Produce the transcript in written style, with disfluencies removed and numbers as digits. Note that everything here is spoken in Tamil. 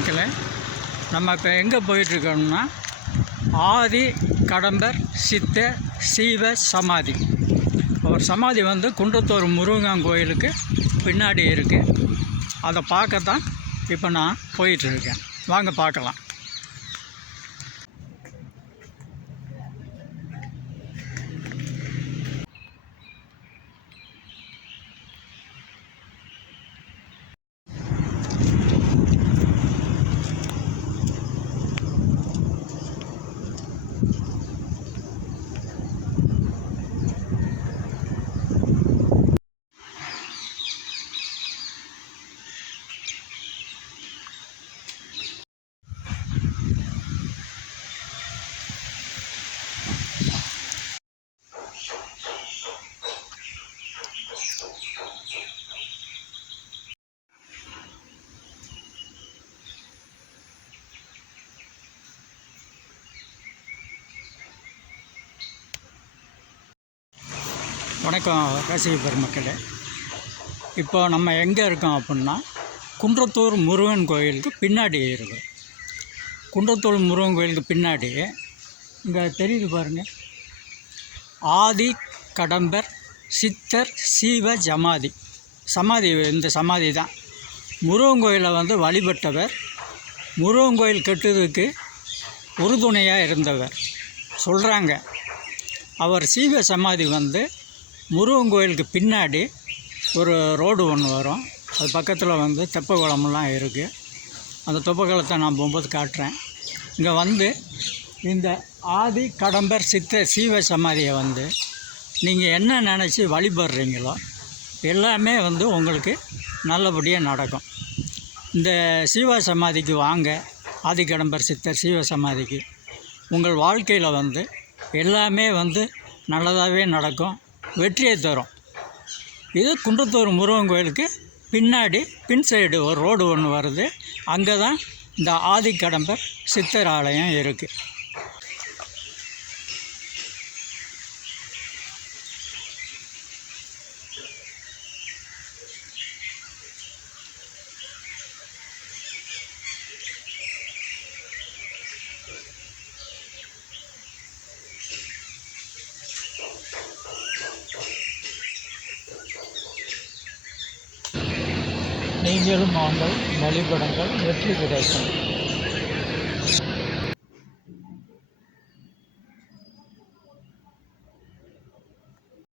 பெருமக்களே, நம்ம இப்போ எங்கே போயிட்டுருக்கோம்னா ஆதி கடம்பர் சித்த சீவ சமாதி. அவர் சமாதி குன்றத்தூர் முருகன் கோயிலுக்கு பின்னாடி இருக்குது. அதை பார்க்கத்தான் இப்போ நான் போயிட்டுருக்கேன். வாங்க பார்க்கலாம். வணக்கம் ரசிக பெருமக்களே. இப்போ நம்ம எங்கே இருக்கோம் அப்படின்னா குன்றத்தூர் முருகன் கோயிலுக்கு பின்னாடி இருக்கும். குன்றத்தூர் முருகன் கோயிலுக்கு பின்னாடி இங்கே தெரியுது பாருங்கள், ஆதி கடம்பர் சித்தர் சீவ சமாதி. இந்த சமாதி தான் முருகன் கோயிலை வழிபட்டவர். முருகன் கோயில் கட்டுறதுக்கு உறுதுணையாக இருந்தவர் சொல்கிறாங்க. அவர் சீவ சமாதி முருகன் கோயிலுக்கு பின்னாடி ஒரு ரோடு ஒன்று வரும். அது பக்கத்தில் தெப்ப குளமெல்லாம் இருக்குது. அந்த தெப்ப குளத்தை நான் போகும்போது காட்டுறேன். இங்கே இந்த ஆதி கடம்பர் சித்த சீவ சமாதியை நீங்கள் என்ன நினச்சி வழிபடுறீங்களோ எல்லாமே உங்களுக்கு நல்லபடியாக நடக்கும். இந்த சீவ சமாதிக்கு வாங்க, ஆதி கடம்பர் சித்தர் சீவ சமாதிக்கு. உங்கள் வாழ்க்கையில் எல்லாமே நல்லதாகவே நடக்கும், வெற்றியை தரும். இது குன்றத்தூர் முருகன் கோயிலுக்கு பின்னாடி பின் சைடு ஒரு ரோடு ஒன்று வருது. அங்கே தான் இந்த ஆதி கடம்பர் சித்தர் ஆலயம் இருக்குது. நீங்களும் வாங்கள், வழிபடுங்கள், வெற்றி கிடைக்கும்.